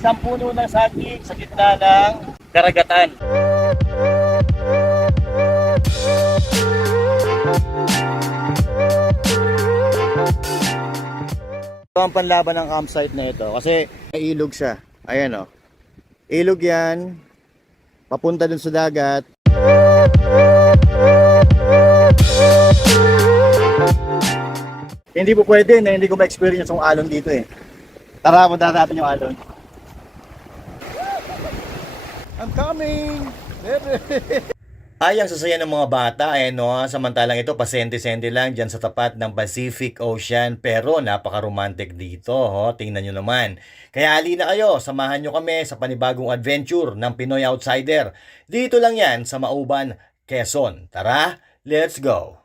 isang puno ng saging sa gitna ng karagatan. Ito ang panlaban ng campsite na ito kasi may ilog siya. Ayan o. Ilog yan. Papunta dun sa dagat. Hindi po pwede na hindi ko ma-experience yung alon dito eh. Tara, punta natin yung alon. I'm coming! Ay, ang sasaya ng mga bata, no? Samantalang ito, pasente-sente lang dyan sa tapat ng Pacific Ocean. Pero napaka-romantic dito, ho? Tingnan nyo naman. Kaya halina kayo, samahan nyo kami sa panibagong adventure ng Pinoy Outsider. Dito lang yan sa Mauban, Quezon. Tara, let's go!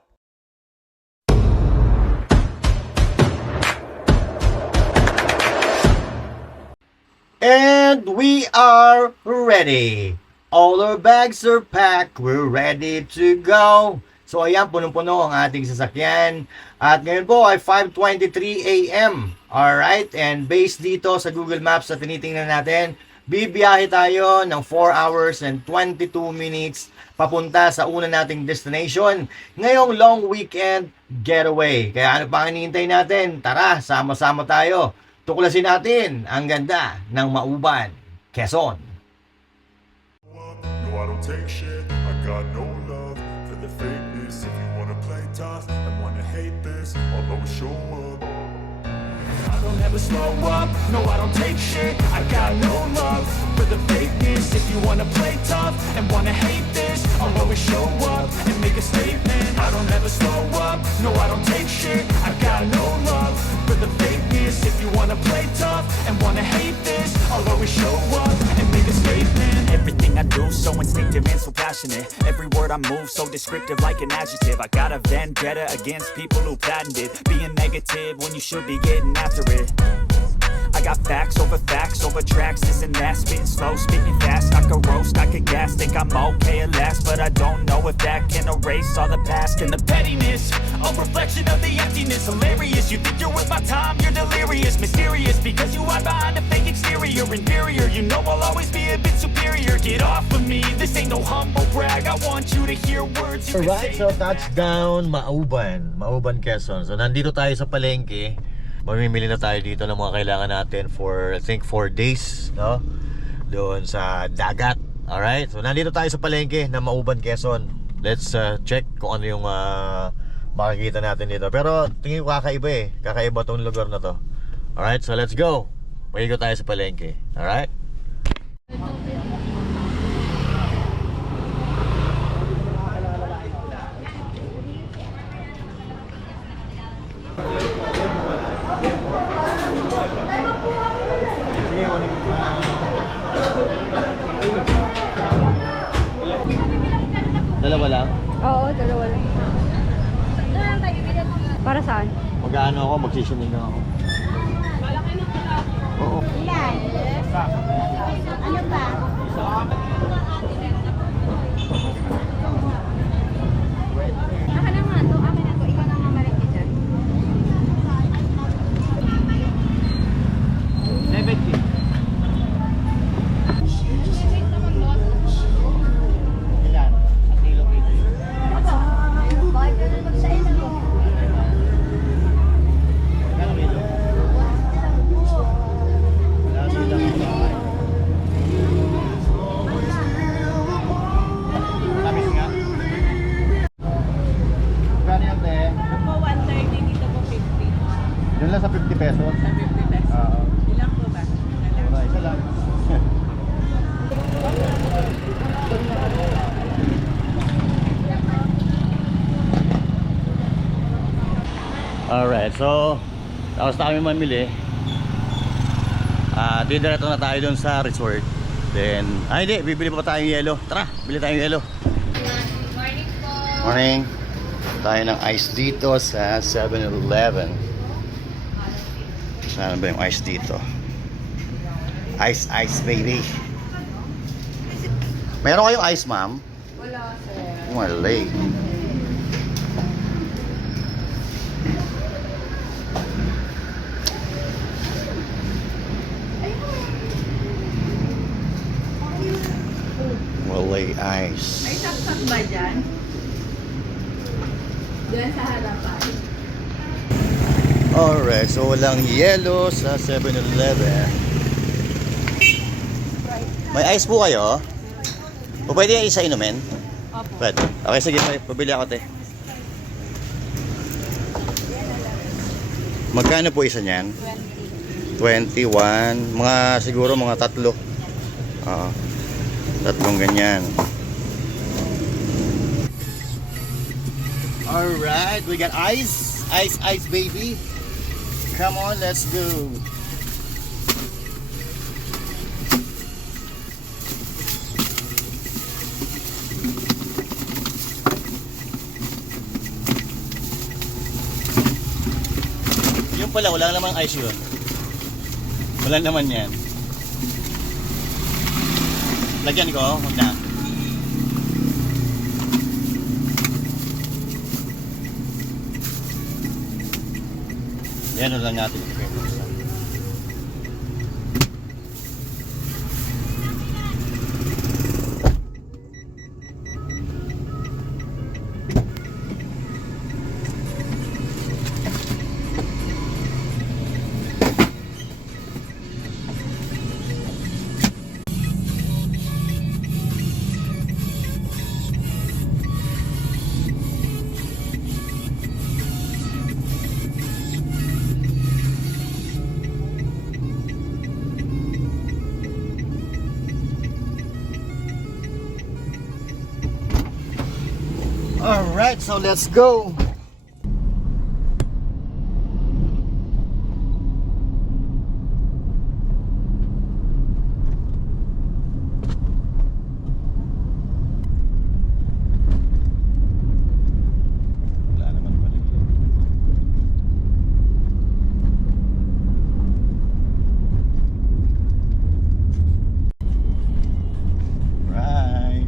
And we are ready. All our bags are packed. We're ready to go. So ayan, punong-puno ang ating sasakyan. At ngayon po ay 5:23 AM. Alright, and based dito sa Google Maps na tinitingnan natin, bibiyahe tayo ng 4 hours and 22 minutes papunta sa una nating destination ngayong long weekend getaway. Kaya ano pa ang hinihintay natin? Tara, sama-sama tayo. Tuklasin natin ang ganda ng Mauban, Quezon. No, I don't take shit. I got no love for the fakeness. If you wanna play tough and wanna hate this, I'll always show up. I don't ever slow up. No, I don't take shit. I got no love for the fakeness. If you wanna play tough and wanna hate this, I'll always show up and make a statement. I don't ever slow up. No, I don't take shit. I got no love for the fakeness. If you wanna play tough and wanna hate this, I'll always show up and make a statement. Everything I do so instinctive and so passionate. Every word I move so descriptive like an adjective. I got a vendetta against people who patented being negative when you should be getting after it. I got facts over tracks, this and that. Spitting slow, spitting fast. I could roast, I could gas. Think I'm okay at last, but I don't know if that can erase all the past. And the pettiness, a reflection of the emptiness. Hilarious, you think you're worth my time, you're delirious. Mysterious, because you hide behind a fake exterior. Inferior, you know I'll always be a bit superior. Get off of me, this ain't no humble brag. I want you to hear words you can Alright, say. so touchdown Mauban, Quezon. So nandito tayo sa palengke. Mamimili na tayo dito ng mga kailangan natin for I think 4 days, no? Doon sa dagat. Alright, so nandito tayo sa palengke ng Mauban, Quezon. Let's check kung ano yung makikita natin dito. Pero tingin ko kakaiba eh. Kakaiba tong lugar na to. Alright, so let's go. Mag-ikot tayo sa palengke. Alright? Dalawa lang? Oo, dalawa lang. Para saan? Mag-ano ako, magsisinig lang ako. Oo. Ilan? Ano ba? Aka na nga to, akin na to. Ikaw na mamalit ka dyan. 70. Ilan? At kilo kilo. Bakit ka na magsain ako? Kano kilo? Wala silang bahay. Tamis nga. Kano yan, te? Ako 130, dito po 50. Doon lang sa 50 pesos. Sa 50 pesos. Oo. Ilang po ba? Wala, isa lang. Alright, so tapos na kami mamili. Didiretso na tayo dun sa resort. Then, hindi, bibili pa tayong yelo. Tara, bili tayong yelo. Morning po. Morning. Tayo ng ice dito sa 7-Eleven. Saan ba yung ice dito? Ice, baby. Meron kayong ice, ma'am? Wala, sir. Wala eh. Play May ice. saksak ba dyan? Diyan sa harapan. Alright, so walang yelo sa 7-Eleven. May ice po kayo? O pwede yung isa inumin? Opo. Pwede. Okay, sige. Pabili ako, te. Magkano po isa niyan? 21. Mga siguro mga tatlo. Oo. Tatlong ganyan. Alright, we got ice. Ice, ice, baby. Come on, let's go. Yung pala, wala naman ice yun. Wala naman yan. Lagyan ko, huwag na. Yan lang natin. Alright, so let's go. Wala naman pala yun. Right.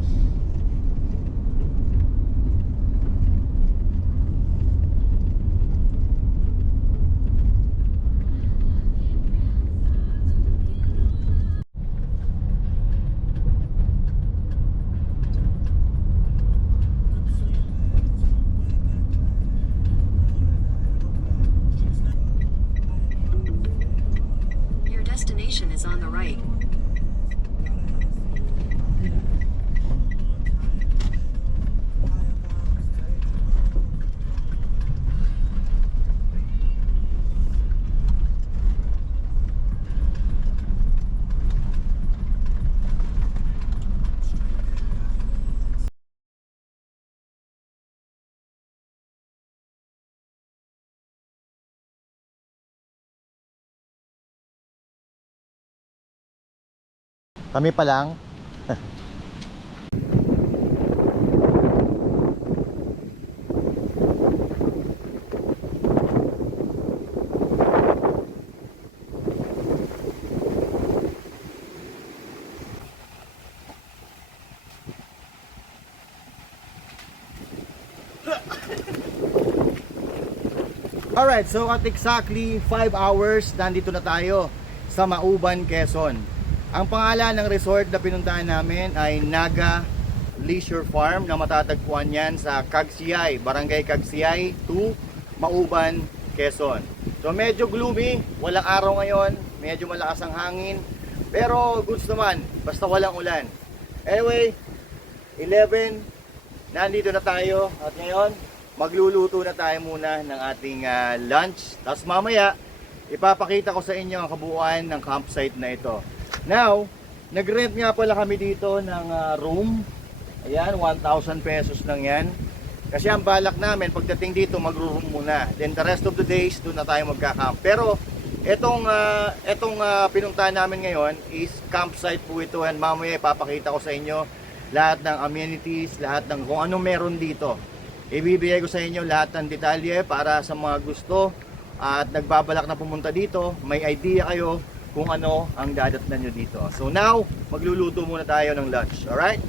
Your destination is on the right. Kami pa lang. Alright, so at exactly 5 hours, nandito na tayo sa Mauban, Quezon. Ang pangalan ng resort na pinuntahan namin ay Naga Leisure Farm na matatagpuan yan sa Cagsiyay, Barangay Cagsiyay 2, Mauban, Quezon. So medyo gloomy, walang araw ngayon, medyo malakas ang hangin, pero goods naman, basta walang ulan. Anyway, 11, nandito na tayo at ngayon, magluluto na tayo muna ng ating lunch. Tapos mamaya, ipapakita ko sa inyo ang kabuuan ng campsite na ito. Now, nag-rent nga pala kami dito ng room. Ayan, 1,000 pesos lang yan. Kasi ang balak namin, pagdating dito, magro-room muna. Then the rest of the days, doon na tayo magka-camp. Pero, etong pinuntahan namin ngayon is campsite po ito. And mamaya ipapakita ko sa inyo lahat ng amenities, lahat ng kung ano meron dito. Ibibigay ko sa inyo lahat ng detalye para sa mga gusto at nagbabalak na pumunta dito, may idea kayo kung ano ang dadatnan nyo dito. So now, magluluto muna tayo ng lunch. Alright?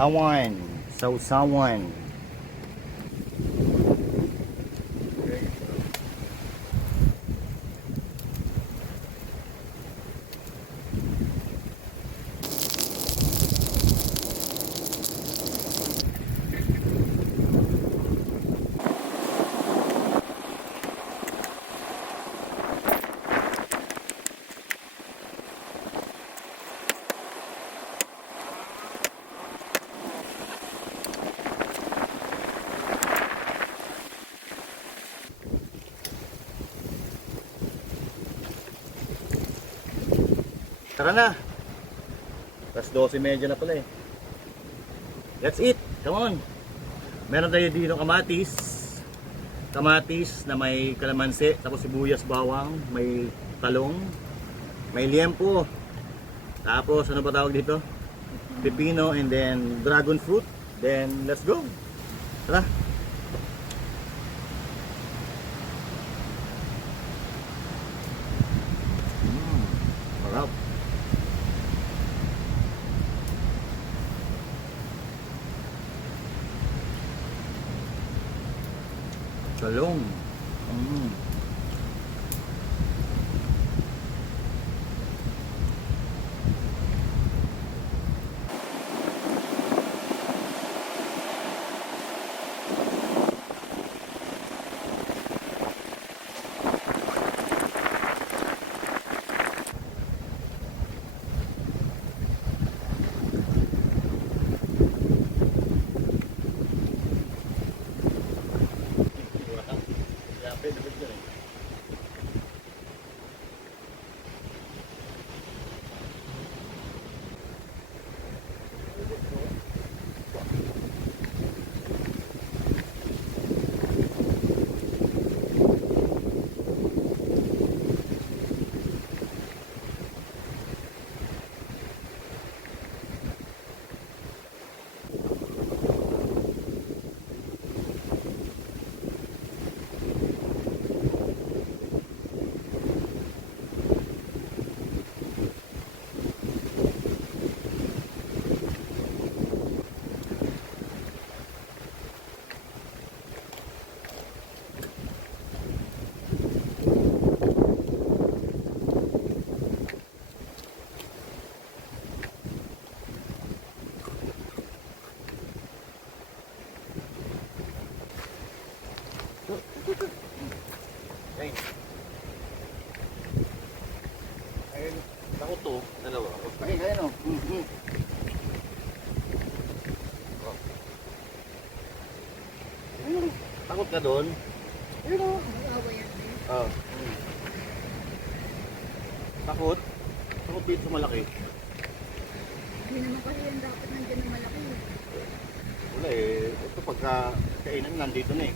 Sawan. Sausawan. Tara na. Tapos 12:30 na pala eh. That's it. Come on. Meron tayo dito kamatis. Kamatis na may kalamansi, tapos sibuyas, bawang, may talong, may liempo. Tapos ano ba tawag dito? Pepino and then dragon fruit. Then let's go. Tara. Sarap. Talong. Ayun. Ayun. Takot to. Dalawa. Ayun o. Takot ka doon? Pero, mag-awa yan. Oo. Takot? Takot dito sa malaki. Hindi naman kasi yan dapat nandiyan na malaki. Wala eh. Ito pagka kainan nandito na eh.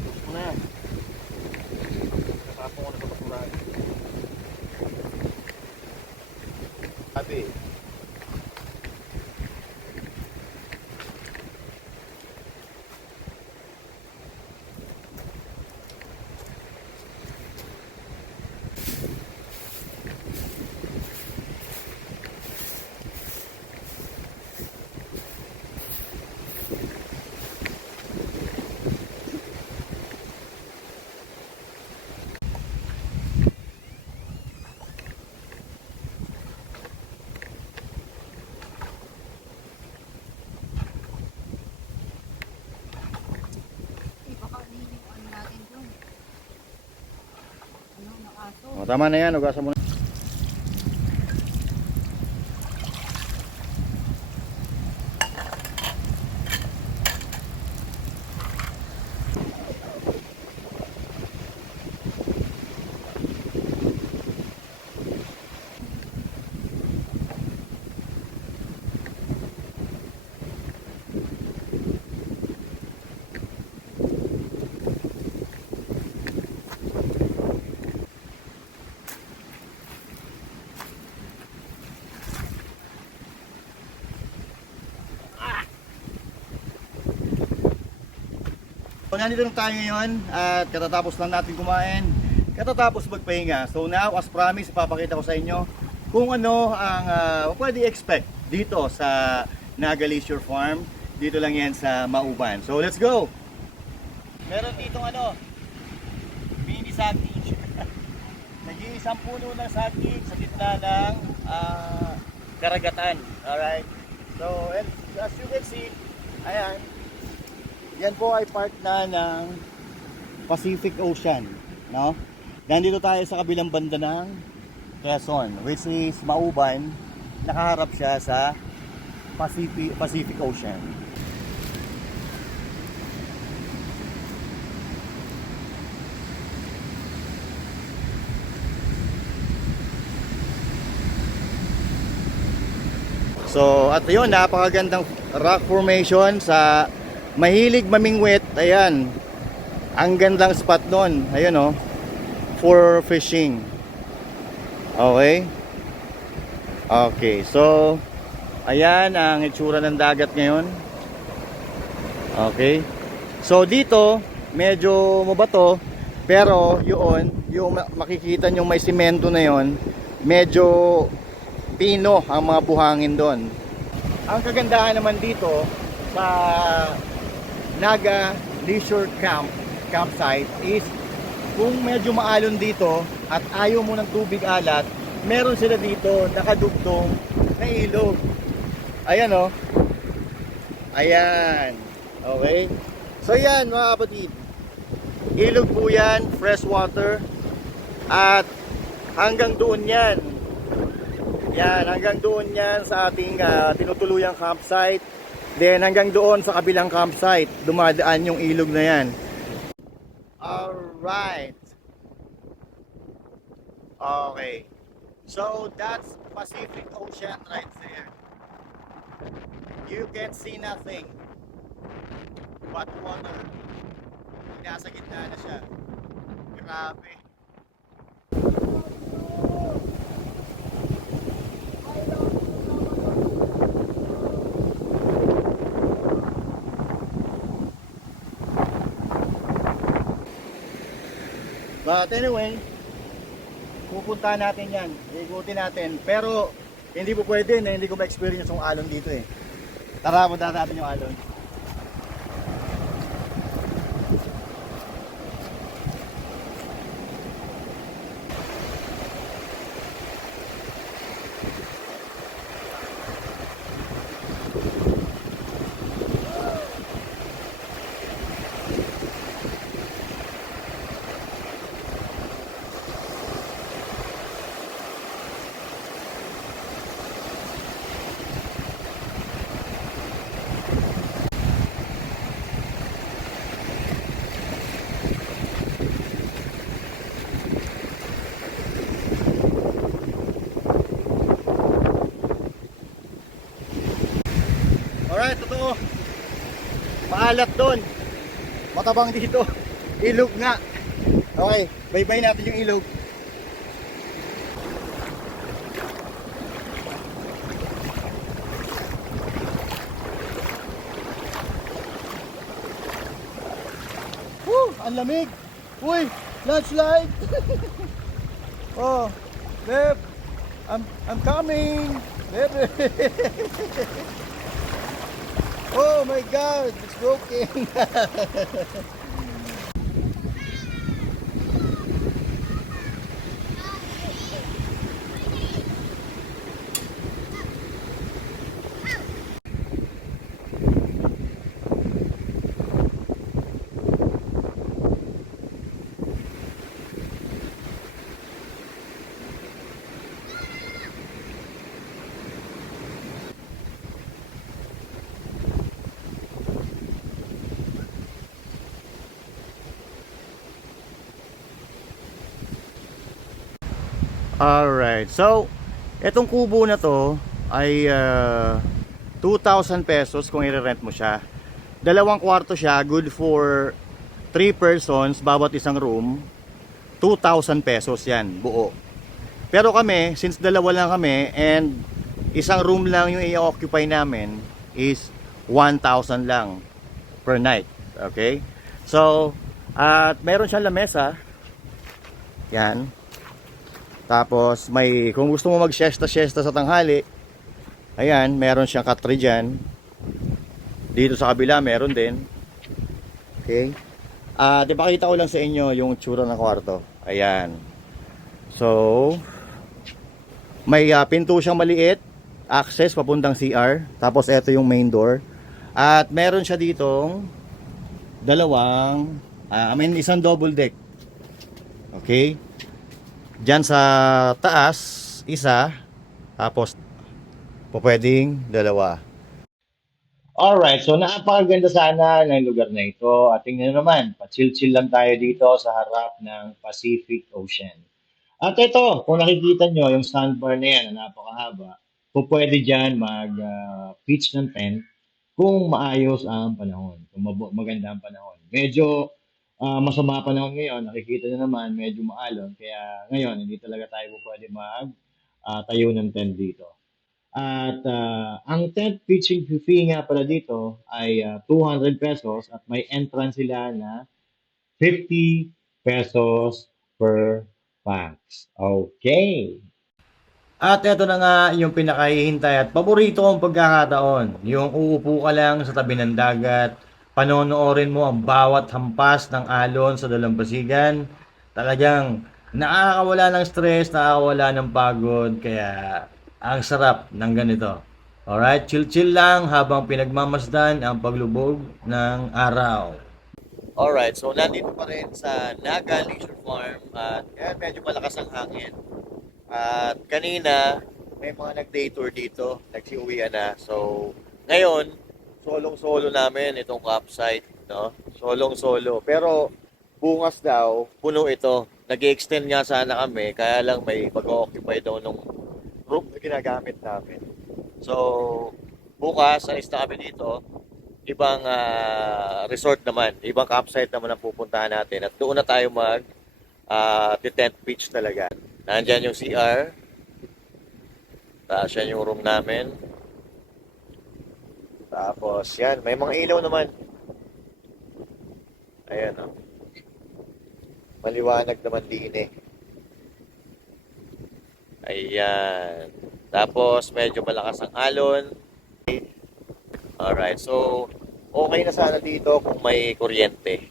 Gusto ko na yan. Kasapong ko na sa basurahan. Sabi eh. Ipakainin natin yung ano, ng aso. O, tama na yan. Ugasan mo na. So, nandito lang tayo ngayon at katatapos lang natin kumain, katatapos magpahinga. So now, as promised, ipapakita ko sa inyo kung ano ang pwede expect dito sa Naga Leisure Farm. Dito lang yan sa Mauban. So let's go! Meron ditong mini saging. Nag-iisang puno ng saging sa gitna ng karagatan. Alright? So as you can see, ayan, yan po ay part na ng Pacific Ocean, no? Nandito tayo sa kabilang banda ng Quezon, which is Mauban. Nakaharap siya sa Pacific Ocean. So, at yun, napakagandang rock formation sa mahilig mamingwit. Ayan, ang gandang spot nun. Ayan for fishing. Okay. Okay, so ayan ang itsura ng dagat ngayon. Okay. So dito, medyo mabato, pero yung makikita nyo may simento na yon, medyo pino ang mga buhangin doon. Ang kagandahan naman dito sa Naga Leisure Campsite is kung medyo maalon dito at ayaw mo ng tubig alat, meron sila dito nakadugtong na ilog. Ayan Ayan. Okay. So yan mga kapatid. Ilog po yan, fresh water. At hanggang doon yan. Yan, hanggang doon yan sa ating tinutuluyang campsite. Then hanggang doon sa kabilang campsite, dumadaan yung ilog na yan. Alright. Okay. So that's Pacific Ocean right there. You can see nothing but water. Nasa gitna na siya. Grabe. But anyway, pupunta natin yan, ikutin natin. Pero hindi po pwede na hindi ko ma-experience yung alon dito eh. Tara, punta natin yung alon. Alright, totoo. Maalat doon. Matabang dito. Ilog nga. Okay, bye-bye natin yung ilog. Woo! Ang lamig! Uy! Landslide! Oh, babe! I'm coming! Babe! Oh my God, it's broken. Alright, so etong kubo na to ay 2,000 pesos kung i-rent mo siya. 2 kwarto siya, good for 3 persons, bawat isang room. 2,000 pesos yan, buo. Pero kami, since 2 lang kami and isang room lang yung i-occupy namin, is 1,000 lang per night. Okay? So, at meron siyang lamesa. Yan. Tapos may, kung gusto mo mag-siesta sa tanghali, ayan, meron siyang katre dyan. Dito sa kabila meron din. Okay. Ipakita ko lang sa inyo yung tsura ng kwarto. Ayan. So, may pinto siyang maliit, access papuntang CR. Tapos ito yung main door. At meron siya ditong isang double deck. Okay? Diyan sa taas, isa. Tapos, pwedeng dalawa. Alright, so napakaganda sana ng lugar na ito. At tingnan nyo naman, pa-chill-chill lang tayo dito sa harap ng Pacific Ocean. At ito, kung nakikita nyo, yung sandbar na yan, na napakahaba, pwede dyan mag-pitch ng tent kung maayos ang panahon, kung maganda ang panahon. Medyo masama panahon ngayon, nakikita nyo naman, medyo maalon. Kaya ngayon, hindi talaga tayo pwede tayo ng tent dito. At ang tent pitching fee nga pala dito ay 200 pesos at may entrance sila na 50 pesos per pax. Okay. At ito na nga yung pinakahihintay at paborito kong pagkakataon. Yung uupo ka lang sa tabi ng dagat, panonoorin mo ang bawat hampas ng alon sa dalampasigan. Talagang nakakawala ng stress, nakakawala ng pagod, kaya ang sarap ng ganito. Alright, chill-chill lang habang pinagmamasdan ang paglubog ng araw. Alright, so nandito pa rin sa Naga Leisure Farm at medyo malakas ang hangin. At kanina, may mga nag-day tour dito, nagsiuwian na. So, ngayon, solong-solo namin itong campsite, no? Solong-solo. Pero, bungas daw, puno ito. Nag-extend nga sana kami, kaya lang may mag-occupy daw nung room na ginagamit namin. So, bukas, alis na kami dito. Ibang resort naman, ibang campsite naman ang pupuntahan natin. At doon na tayo tent pitch talaga. Nandyan yung CR. Tapos yan yung room namin. Tapos yan, may mga ilaw naman. Ayan o. Maliwanag naman din eh. Ayan. Tapos medyo malakas ang alon. Alright, so okay na sana dito kung may kuryente.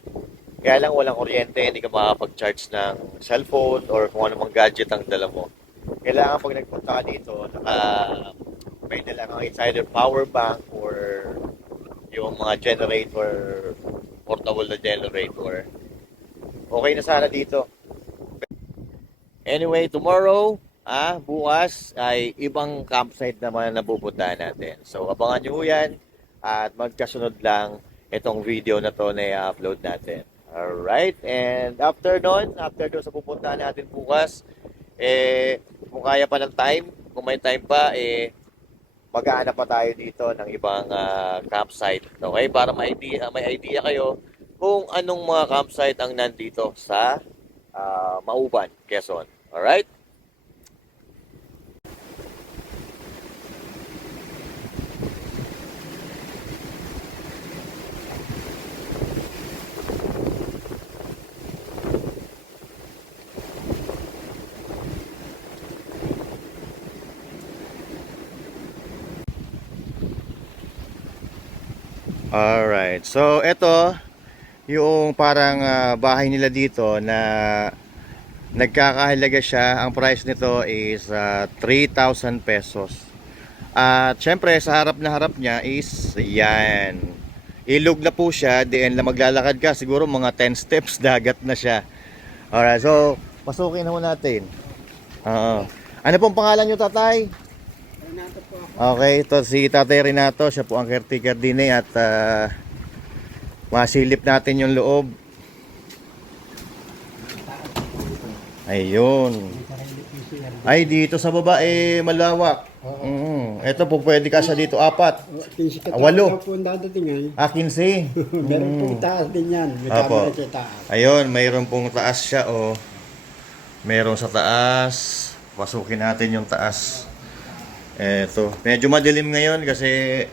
Kaya lang walang kuryente, hindi ka makapag-charge ng cellphone or kung anumang gadget ang dala mo. Kailangan pag nagpunta ka dito, may dala kang either power bank or yung mga generator, portable na generator. Okay na sana dito. Anyway, tomorrow, bukas ay ibang campsite naman na pupuntahan natin. So, abangan nyo yan at magkasunod lang itong video na to na i-upload natin. Alright, and after doon sa pupuntahan natin bukas, kung kaya pa ng time, kung may time pa, mag-aanap pa tayo dito ng ibang campsite. Okay, para may idea kayo kung anong mga campsite ang nandito sa Mauban, Quezon. Alright? Alright, so ito yung parang bahay nila dito na nagkakahalaga siya. Ang price nito is 3,000 pesos. At syempre sa harap na harap niya is yan, ilog na po siya. Diyan na maglalakad ka, siguro mga 10 steps dagat na siya. Alright, so pasukin na natin. Ano pong pangalan nyo, tatay? Okay, ito si Tatay Renato, siya po ang caretaker din at masilip natin yung loob. Ayun. Ay, dito sa baba malawak. Ito po pwede ka siya dito 4. 8. 15. Meron pong taas din yan. May Apo. camera sa taas. Ayun, mayroon pong taas siya Meron sa taas. Pasukin natin yung taas. Eto, medyo madilim ngayon kasi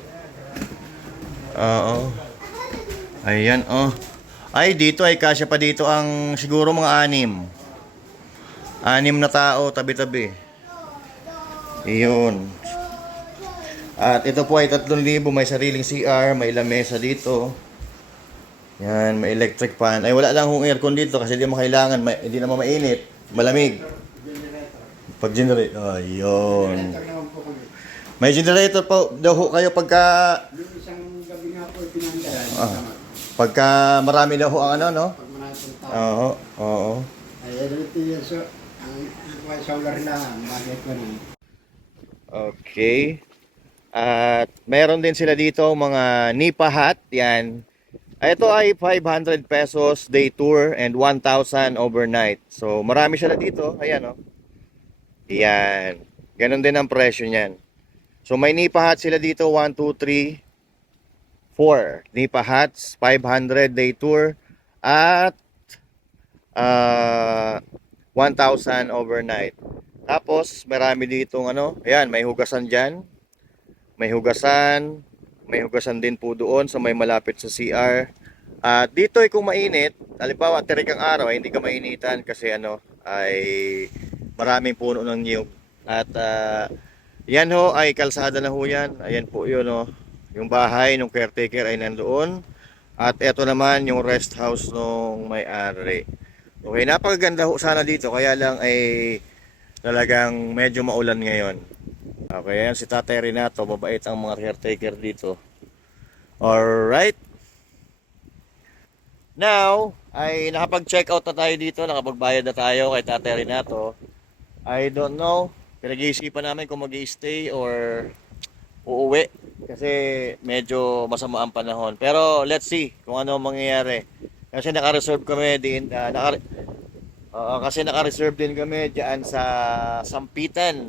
ayan Ay, dito ay kasya pa dito ang siguro mga 6. 6 na tao, tabi-tabi. Iyon. At ito po ay 3,000, may sariling CR, may lamesa dito. Yan, may electric fan. Ay wala lang hong aircon dito kasi hindi mo kailangan, hindi naman mainit, malamig. Pag generate, ayun. Ito naman po kami. May generator po daw ho kayo pagka Yung isang gabi nga po, pinandahan. pagka marami daw ho ang ano, no? Pag maraming tao. Oo, oo. Ay, ito yan. So, ang solar na, bakit ko na. Okay. At meron din sila dito mga Nipa hut, yan. Ito ay 500 pesos day tour and 1,000 overnight. So marami sila dito, ayan oh. Yan. Ganon din ang presyo niyan. So may Nipa hut sila dito, 1, 2, 3, 4 Nipa huts, 500 day tour at 1,000 overnight. Tapos marami ditong ano, ayan, may hugasan diyan. May hugasan din po doon sa may malapit sa CR. At dito ay kung mainit, halimbawa tirik ang araw ay hindi ka mainitan kasi ano ay maraming puno ng niyog. At yan ho ay kalsada na ho yan. Ayan po yun ho. Yung bahay ng caretaker ay nandoon. At eto naman yung rest house nung may-ari. Okay, napakaganda ho sana dito. Kaya lang ay talagang medyo maulan ngayon. Okay, ayan si Tatay Renato. Mabait ang mga caretaker dito. Alright. Now, ay nakapag-check out na tayo dito. Nakapagbayad na tayo kay Tatay Renato. I don't know. Pinag-iisipan namin kung mag-i-stay or uuwi. Kasi medyo masama ang panahon. Pero let's see kung ano ang mangyayari. Kasi naka-reserve kami din. Kasi naka-reserve din kami diyan sa Sampitan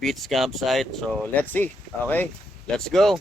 Beach Campsite. So let's see. Okay, let's go.